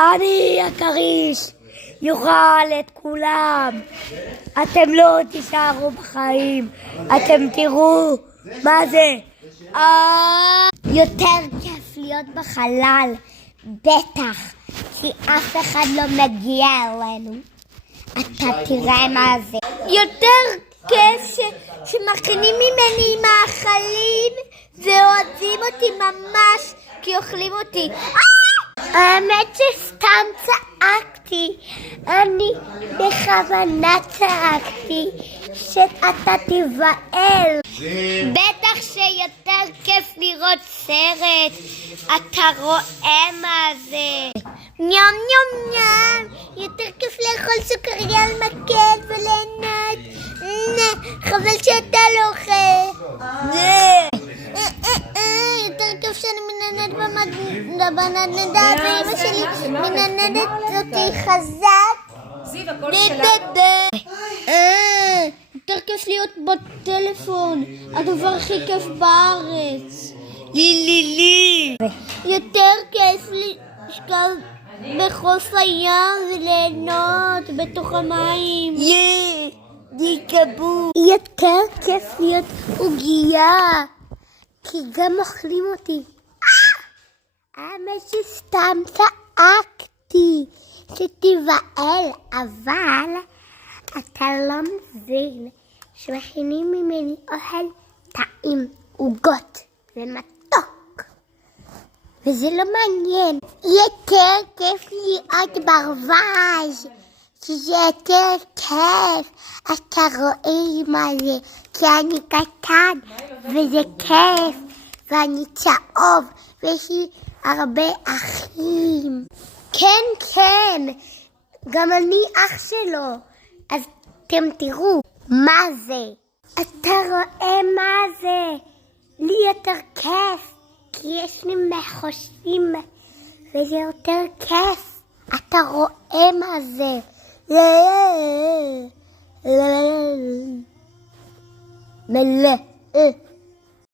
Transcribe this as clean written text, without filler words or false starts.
אני הכריש יאכל את כולם. אתם לא תישארו בחיים. אתם תראו מה זה. יותר כיף להיות בחלל, בטח, כי אף אחד לא מגיע אלינו. אתה תראה מה זה. יותר כיף שמכינים ממני מאכלים ואוהבים אותי ממש כי אוכלים אותי. האמת שסתם צעקתי, אני בכוונה צעקתי שאתה תבעל. בטח שיותר כיף לראות סרט, אתה רואה מה זה. ניום ניום ניום, יותר כיף לאכול סוכריה על מקל וליהנות. חבל שאתה לא אוכל. יותר כיף שאני מנהנת בנדנדה ואמא שלי מנהנת אותי חזק. זיו, הכל שלך. יותר כיף להיות בטלפון, הדבר הכי כיף בארץ. לי. יותר כיף לשכב בחוף הים וליהנות בתוך המים. דיקבו. יותר כיף להיות עוגיה, כי גם אוכלים אותי. האמת שסתם צעקתי שתבעל, אבל אתה לא מבין שמכינים ממני אוכל טעים, עוגות ומתוק, וזה לא מעניין. יותר כיף להיות ברווז, שזה יותר כיף. אתה רואה מה זה, כי אני קטן וזה כיף, ואני צהוב ויש לי הרבה אחים. כן, גם אני אח שלו. אז אתם תראו מה זה. אתה רואה מה זה? לי יותר כיף, כי יש לי מחושים וזה יותר כיף. אתה רואה מה זה? מלא.